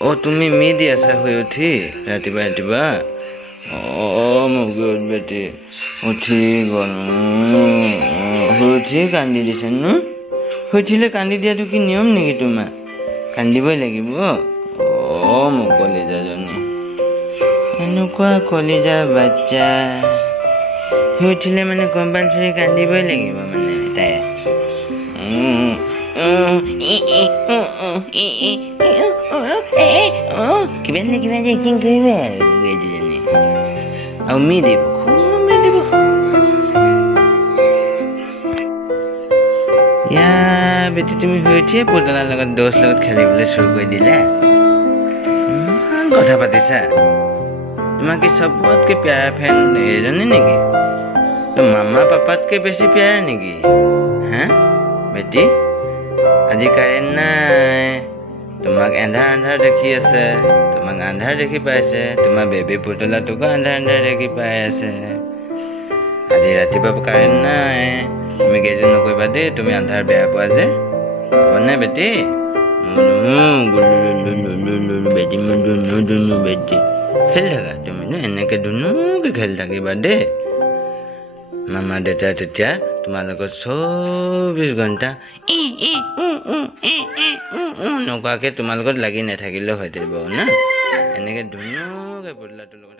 অ তুমি me the আছা শুই উঠি ৰাতিপুৱা ৰাতিপুৱা মোৰ বেটি উঠি গ'ল শুই উঠি কান্দি দিছে ন শুই উঠিলে কান্দি দিয়াটো কি নিয়ম নেকি তোমাৰ কান্দিবই লাগিব মোৰ কলিজাজনী এনেকুৱা কলিজাৰ বাচ্চা শুই উঠিলে মানে কম্পালচৰি কান্দিবই লাগিব মানে তাই কিবা যে এক্টিং কৰিবা আৰু মি দিব ইয়া বেটি তুমি শুই উঠিয়ে পুতলাৰ লগত দোষ লগত খেলিবলৈ চুৰ কৰি দিলা ইমান কথা পাতিছা তোমাক কি চবতকে প্যাৰা ফেন এইজনী নেকি মামা পাপাতকে বেছি প্যাৰা নেকি হা বেটি আজি কাৰেণ্ট নাই তোমাক আন্ধাৰ দেখি আছে তোমাক আন্ধাৰ দেখি পাইছে তোমাৰ বেবী পুতলাটোকো আন্ধাৰ দেখি পাই আছে আজি ৰাতিপুৱা কাৰেণ্ট নাই তুমি গেজু নকৰিবা দেই তুমি আন্ধাৰ বেয়া পোৱা যে হ'বনে বেটি বেটি খেলি থাকা তুমি ন এনেকে ধুনুকে খেলি থাকিবা দেই মামা দেউতা তেতিয়া তোমালোকৰ 24 ঘণ্টা নকৰাকে তোমাৰ লগত লাগি নাথাকিলেও হৈ থাকিব না এনেকে ধুনুকে পুতলাটোৰ লগত